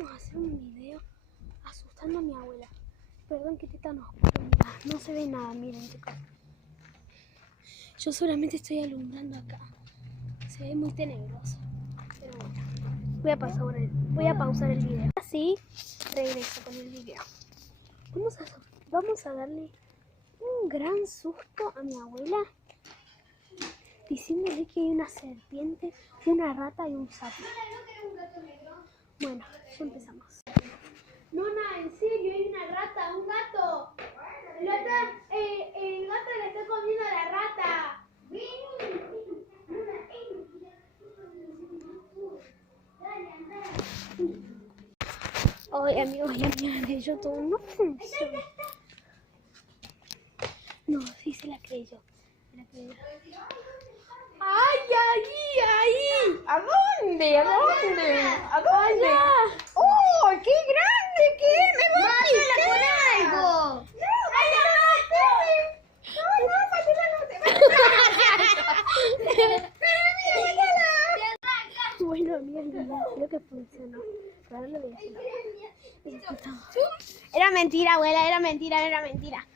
vamos a hacer un video asustando a mi abuela. Perdón que esté tan oscuro, mira, no se ve nada, miren chicos. Yo solamente estoy alumbrando acá. Se ve muy tenebroso. Pero bueno, voy a pausar el video. Así regreso con el video. Vamos a darle un gran susto a mi abuela, diciéndole que hay una serpiente, una rata y un sapo. Bueno, ya empezamos. Nona, en serio, hay una rata, un gato. El gato le está comiendo a la rata. Ay, amigos y amigas, que yo todo no funciona. No, sí se la creyó. ¡Ay, ahí! ¿A dónde? ¿A dónde? ¿A dónde? ¡Oh, qué grande que es! ¡Me va a picar! con algo! Bueno, amigas, creo que funcionó. Ahora lo voy a hacer. Era mentira, abuela, era mentira.